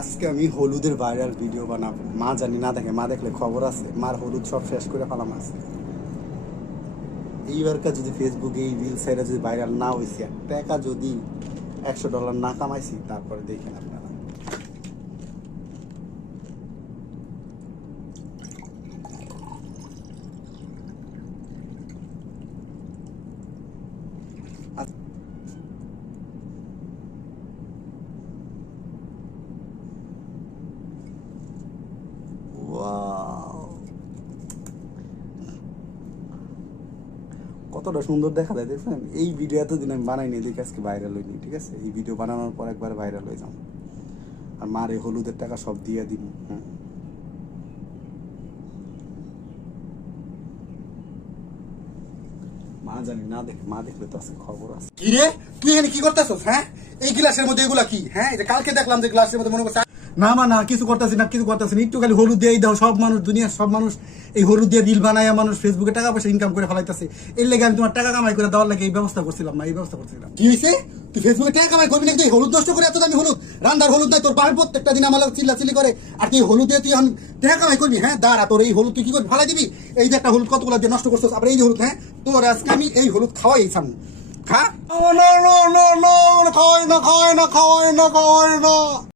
আজকে আমি হলুদের ভাইরাল ভিডিও বানাবো। মা জানি না দেখে, মা দেখলে খবর আছে, মার হলুদ সব শেষ করে ফেলাম আছে। এইবারকার যদি ফেসবুকে এই রিল সাইডে যদি ভাইরাল না হয়েছে, টাকা যদি $100 না কামাইছি, তারপরে দেখেন আপনারা। কতটা সুন্দর দেখা যায় দেখছেন? এই ভিডিও এতদিন আমি বানাইনি, দেখে আজকে ভাইরাল হয়নি। ঠিক আছে, এই ভিডিও বানানোর পর একবার ভাইরাল হয়ে যাম। আর মার এই হলুদের টাকা সব দিয়ে দিন। হ্যাঁ, মা জানি না দেখে, মা দেখলে তো আছে খবর আছে। কি রে, তুই এখানে কি করতেছস? হ্যাঁ, এই গ্লাসের মধ্যে এগুলা কি? হ্যাঁ, এই যে কালকে দেখলাম যে গ্লাসের মধ্যে মনে করছে না মা, না কিছু করতেছি না, কিছু করতেছি না, একটু খালি হলুদ দিয়ে দাও। সব মানুষ, দুনিয়ার সব মানুষ এই হলুদ দিয়ে রিল বানায়, মানুষ ফেসবুকে টাকা পয়সা ইনকাম করে ফেলাইতেছে। এর লেগে আমি তোমার টাকা কামাই করে দেওয়ার লাগে এই ব্যবস্থা করছিলাম। মা, এই ব্যবস্থা করছিলাম। কি হয়েছে? তুই ফেসবুকে টাকা কামাই করবি নাকি? তুই হলুদ নষ্ট করে এত দামি হলুদ, রান্দার হলুদ নাই তোর বাড়ির প্রত্যেকটা দিন আমার চিল্লাচিল্লি করে, আর তুই হলুদ দিয়ে তুই এখন টাকা কামাই করবি? হ্যাঁ দাঁড়া, তোর এই হলুদ তুই কি করবি? ফালাই দিবি? এই যে একটা হলুদ কতগুলো দিয়ে নষ্ট করছিস, আবার এই যে হলুদ, হ্যাঁ তোর আজকে আমি এই হলুদ খাওয়াই সামনে খা। খাওয়াই না, খাওয়াই না, খাওয়াই না, খাওয়াই না।